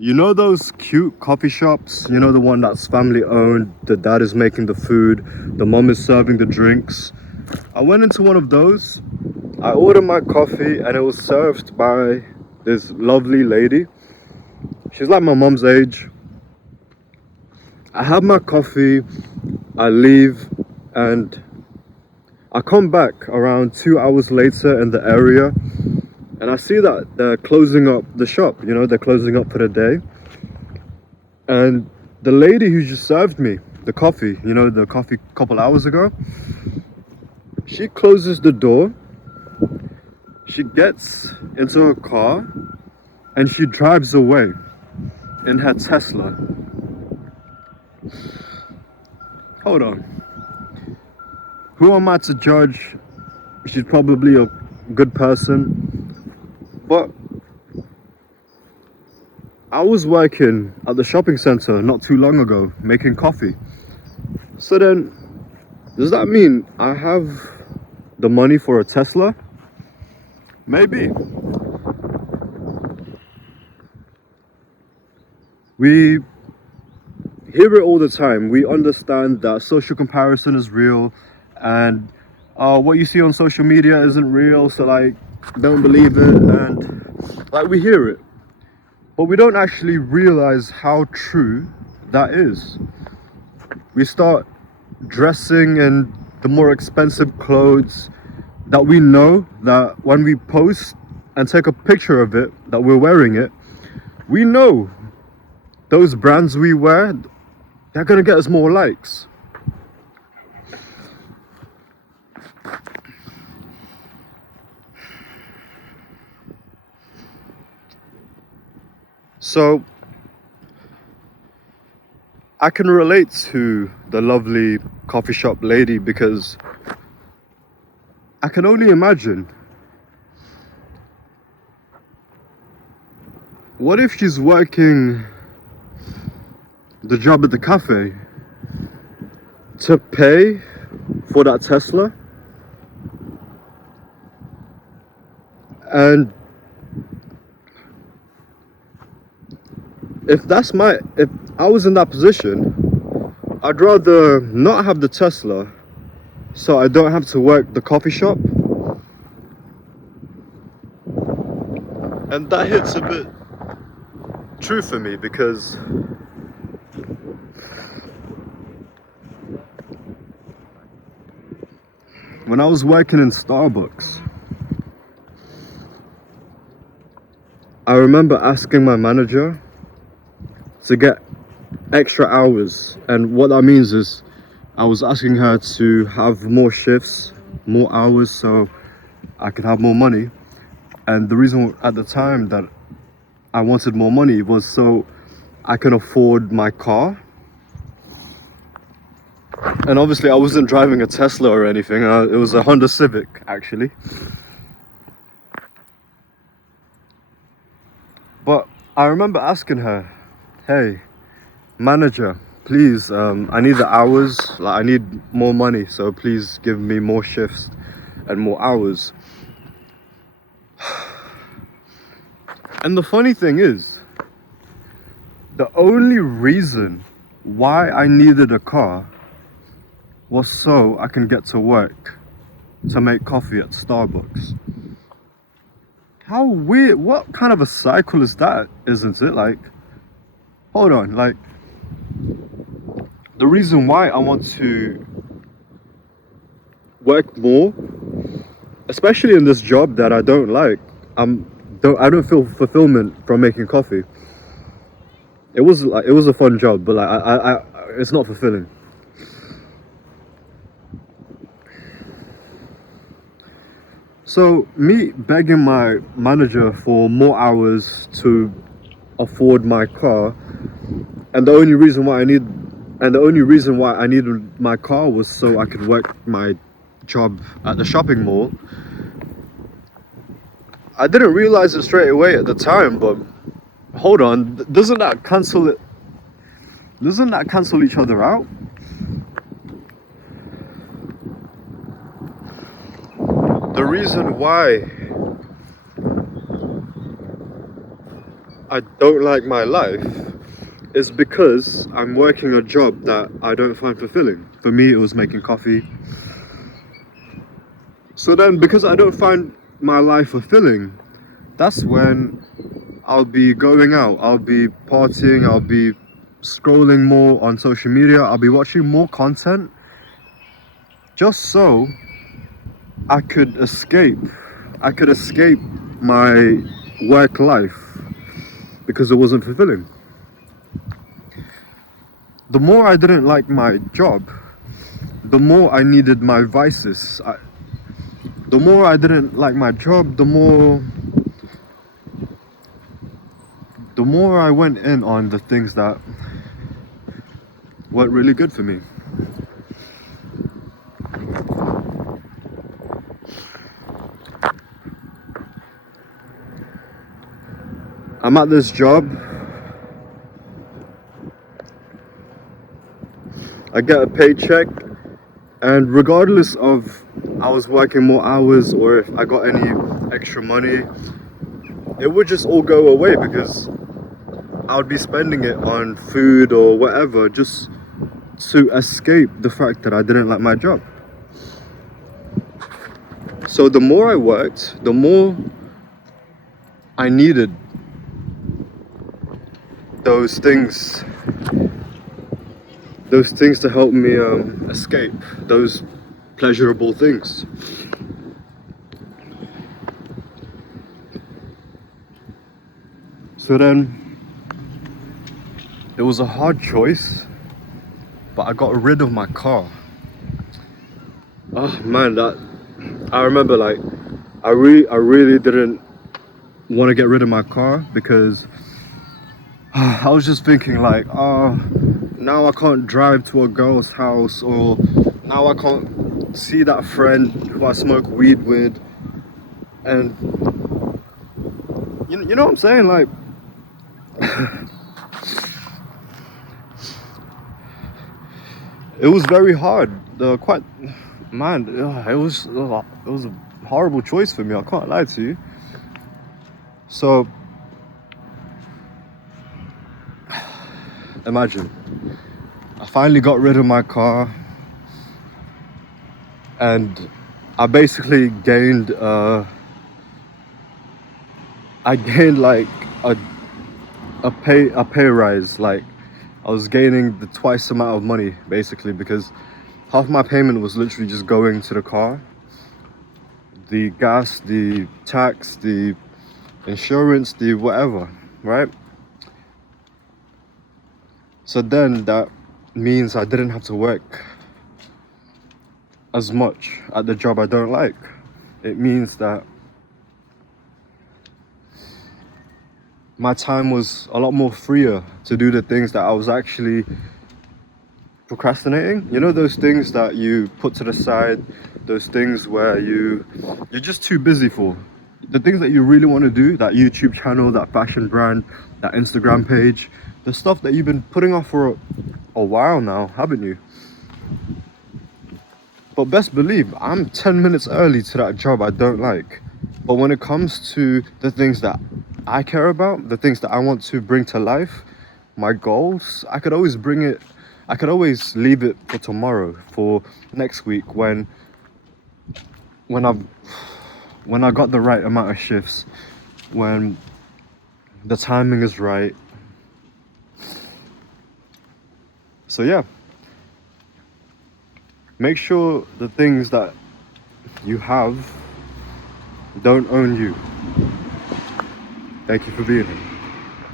You know those cute coffee shops? You know the one that's family owned, the dad is making the food, the mom is serving the drinks. I went into one of those, I ordered my coffee and it was served by this lovely lady. She's like my mom's age. I have my coffee, I leave, and I come back around 2 hours later in the area and I see that they're closing up the shop, you know, they're closing up for the day. And the lady who just served me the coffee, you know, the coffee a couple hours ago, she closes the door, she gets into her car, and she drives away in her Tesla. Hold on. Who am I to judge? She's probably a good person, but I was working at the shopping center not too long ago making coffee. So then, does that mean I have the money for a Tesla? Maybe. We hear it all the time. We understand that social comparison is real and what you see on social media isn't real, so like don't believe it, and like we hear it. But we don't actually realize how true that is. We start dressing in the more expensive clothes that we know that when we post and take a picture of it, that we're wearing it, we know those brands we wear, they're gonna get us more likes. So I can relate to the lovely coffee shop lady because I can only imagine, what if she's working the job at the cafe to pay for that Tesla? And if I was in that position, I'd rather not have the Tesla so I don't have to work the coffee shop. And that hits a bit true for me because when I was working in Starbucks, I remember asking my manager to get extra hours, and what that means is I was asking her to have more shifts, more hours, so I could have more money. And the reason at the time that I wanted more money was so I can afford my car. And obviously I wasn't driving a Tesla or anything, it was a Honda Civic actually. But I remember asking her, hey, manager, please, I need the hours, like I need more money, so please give me more shifts and more hours. And the funny thing is, the only reason why I needed a car was so I can get to work to make coffee at Starbucks. How weird, what kind of a cycle is that, isn't it? Like, hold on, like, the reason why I want to work more, especially in this job that I don't like, I don't feel fulfillment from making coffee. It was a fun job, but like it's not fulfilling. So me begging my manager for more hours to afford my car, and the only reason why I needed my car was so I could work my job at the shopping mall. I didn't realize it straight away at the time, but hold on, doesn't that cancel it? Doesn't that cancel each other out? The reason why I don't like my life is because I'm working a job that I don't find fulfilling. For me, it was making coffee. So then, because I don't find my life fulfilling, that's when I'll be going out, I'll be partying, I'll be scrolling more on social media, I'll be watching more content just so I could escape. I could escape my work life because it wasn't fulfilling. The more I didn't like my job, the more I needed my vices. The more I didn't like my job, the more I went in on the things that weren't really good for me. I'm at this job, I get a paycheck, and regardless of I was working more hours or if I got any extra money, it would just all go away because I would be spending it on food or whatever just to escape the fact that I didn't like my job. So the more I worked, the more I needed those things to help me escape those pleasurable things. So then it was a hard choice, but I got rid of my car. Oh man, that I remember, like, I really didn't want to get rid of my car because I was just thinking like, oh, now I can't drive to a girl's house, or now I can't see that friend who I smoke weed with, and you know what I'm saying, like it was very hard. It was a horrible choice for me. I can't lie to you. So imagine, I finally got rid of my car, and I basically gained like a pay rise. Like, I was gaining the twice amount of money basically, because half my payment was literally just going to the car, the gas, the tax, the insurance, the whatever, right? So then that means I didn't have to work as much at the job I don't like. It means that my time was a lot more freer to do the things that I was actually procrastinating. You know, those things that you put to the side, those things where you're just too busy for. The things that you really want to do, that YouTube channel, that fashion brand, that Instagram page, the stuff that you've been putting off for a while now, haven't you? But best believe, I'm 10 minutes early to that job I don't like. But when it comes to the things that I care about, the things that I want to bring to life, my goals, I could always leave it for tomorrow, for next week, when I got the right amount of shifts, when the timing is right. So yeah, make sure the things that you have don't own you. Thank you for being here.